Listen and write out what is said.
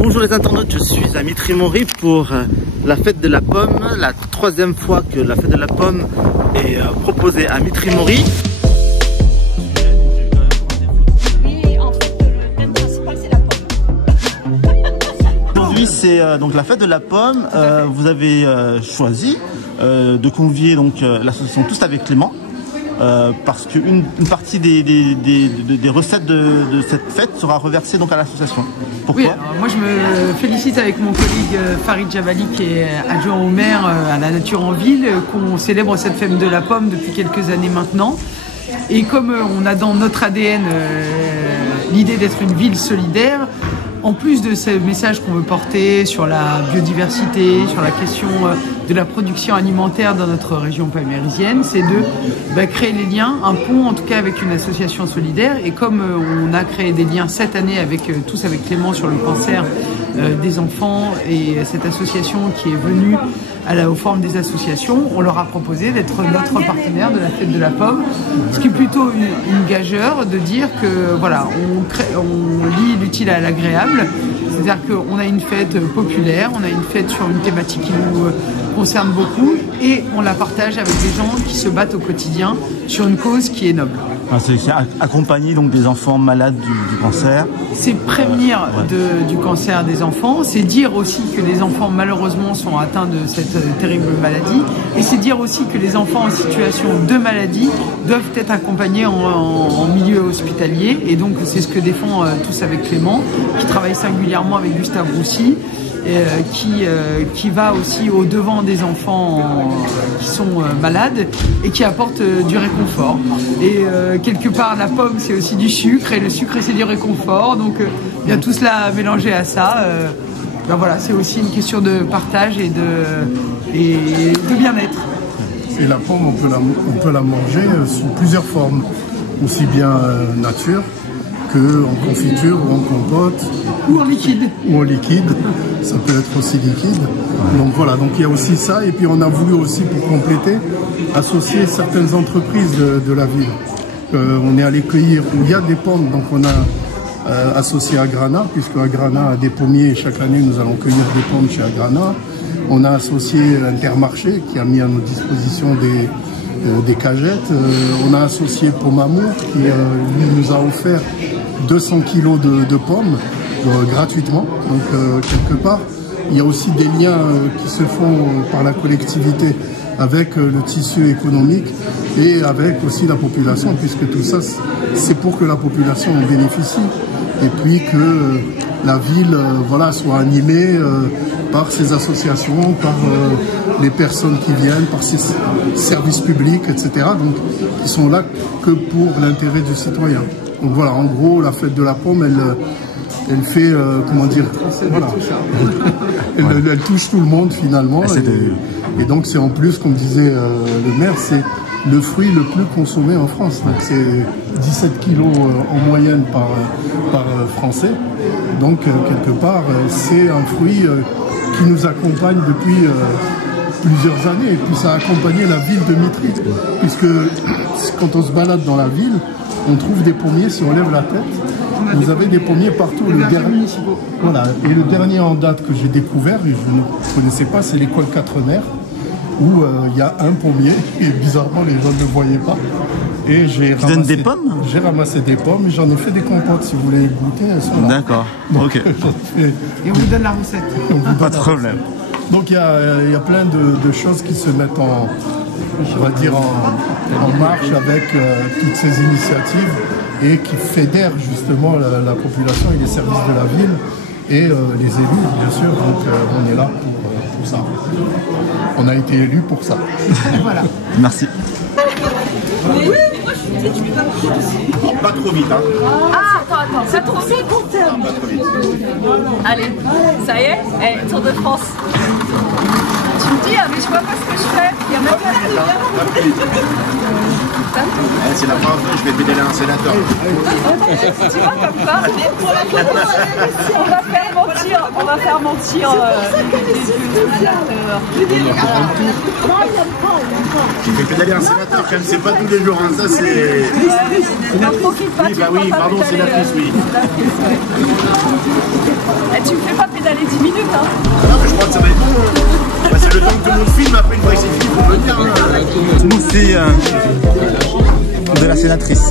Bonjour les internautes, je suis à Mitry-Mory pour la fête de la pomme, la troisième fois que la fête de la pomme est proposée à Mitry-Mory. Aujourd'hui c'est donc la fête de la pomme. Vous avez choisi de convier donc l'association Tous avec Clément. Parce qu'une partie des recettes de cette fête sera reversée donc à l'association. Pourquoi? Oui, alors moi je me félicite avec mon collègue Farid Javali qui est adjoint au maire à la nature en ville, qu'on célèbre cette fête de la pomme depuis quelques années maintenant. Et comme on a dans notre ADN l'idée d'être une ville solidaire, en plus de ce message qu'on veut porter sur la biodiversité, sur la question de la production alimentaire dans notre région palmyrésienne, c'est de créer les liens, un pont en tout cas avec une association solidaire. Et comme on a créé des liens cette année avec Tous avec Clément sur le cancer des enfants et cette association qui est venue aux formes des associations, on leur a proposé d'être notre partenaire de la fête de la pomme, ce qui est plutôt une gageure de dire que voilà, on lie l'utile à l'agréable, c'est-à-dire qu'on a une fête populaire, on a une fête sur une thématique qui nous concerne beaucoup et on la partage avec des gens qui se battent au quotidien sur une cause qui est noble. C'est accompagner donc des enfants malades du cancer. C'est prévenir du cancer des enfants, c'est dire aussi que les enfants malheureusement sont atteints de cette terrible maladie et c'est dire aussi que les enfants en situation de maladie doivent être accompagnés en milieu hospitalier et donc c'est ce que défend Tous avec Clément, qui travaille singulièrement avec Gustave Roussy. Qui va aussi au devant des enfants qui sont malades et qui apporte du réconfort. Et quelque part, la pomme, c'est aussi du sucre et le sucre, c'est du réconfort. Donc, il y a tout cela mélangé à ça. Voilà, c'est aussi une question de partage et de bien-être. Et la pomme, on peut la manger sous plusieurs formes, aussi bien nature que en confiture ou en compote. Ou en liquide. Ou en liquide, ça peut être aussi liquide. Donc voilà, donc il y a aussi ça. Et puis on a voulu aussi, pour compléter, associer certaines entreprises de la ville. On est allé cueillir où il y a des pommes, donc on a associé Agrana, puisque Agrana a des pommiers et chaque année nous allons cueillir des pommes chez Agrana. On a associé Intermarché qui a mis à notre disposition des cagettes. On a associé Pomamour qui lui nous a offert 200 kilos de pommes gratuitement. Donc quelque part, il y a aussi des liens qui se font par la collectivité avec le tissu économique et avec aussi la population, puisque tout ça, c'est pour que la population en bénéficie et puis que la ville soit animée par ces associations, par les personnes qui viennent, par ces services publics, etc. Donc, qui sont là que pour l'intérêt du citoyen. Donc voilà, en gros, la fête de la pomme, elle fait, comment dire, voilà. Elle touche tout le monde finalement. Et donc c'est en plus, comme disait le maire, c'est le fruit le plus consommé en France. Donc c'est 17 kilos en moyenne par Français. Donc quelque part, c'est un fruit qui nous accompagne depuis plusieurs années. Et puis ça a accompagné la ville de Mitry. Puisque quand on se balade dans la ville, on trouve des pommiers si on lève la tête. Vous avez des pommiers partout. Et le dernier en date que j'ai découvert, et je ne connaissais pas, c'est l'école Quatrenaire, où il y a un pommier, et bizarrement les gens ne le voyaient pas. Et j'ai ramassé des pommes. J'ai ramassé des pommes et j'en ai fait des compotes. Si vous voulez goûter, elles sont là. D'accord. Ok. Et on vous donne la recette. Pas de problème. Donc il y a plein de choses qui se mettent en marche avec toutes ces initiatives et qui fédèrent justement la population et les services de la ville et les élus, bien sûr. Donc on est là pour ça. On a été élus pour ça. Voilà. Merci. Pas trop vite, hein. Ah, attends, c'est trop vite. Pas trop vite. Allez, ça y est, Tour de France. Tu me dis, mais je vois pas ce que je fais. Il y a même pas de lumière. C'est la première fois que je vais pédaler un sénateur. Tu vois comme ça, on va faire mentir Tu fais pédaler un sénateur quand même, c'est pas tous les jours, hein. Ça c'est... Il faut qu'il fasse. Oui, bah oui, pardon, sénatrice, oui. Tu me fais pas pédaler 10 minutes, hein. Non, mais je crois que ça va être bon. Bah, c'est le temps que tout le monde filme, après une fois que c'est fini, il faut venir. Nous, c'est de la sénatrice.